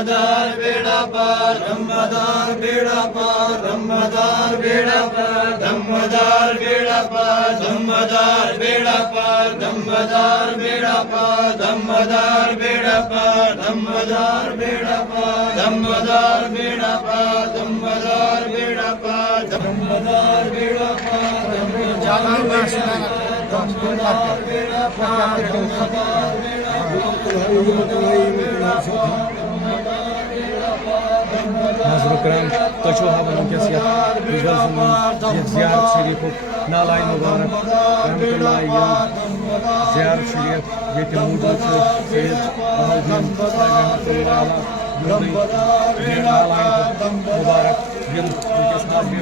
धम्मदार बेड़ा पार धम्मदार बेड़ा पार धम्मदार बेड़ा पार धम्मदार बेड़ा पार धम्मदार बेड़ा पार धम्मदार बेड़ा पार धम्मदार बेड़ा पार धम्मदार बेड़ा पार धम्मदार बेड़ा पार धम्मदार बेड़ा पार धम्मदार बेड़ा पार धम्मदार बेड़ा पार Hazır Kram, Taşu Havanın Kesiyat, Güzel Zaman, Ziyaret Şerifi, Nalay Mübarek, Rahmetullahi Yan, Ziyaret Şerif, Yetim Mucutçu, Seyyid, Ahaldin, Rahmetullahi Allah, Yurdi, Nalay Mübarek, Yıl, Ülkes Nazmi,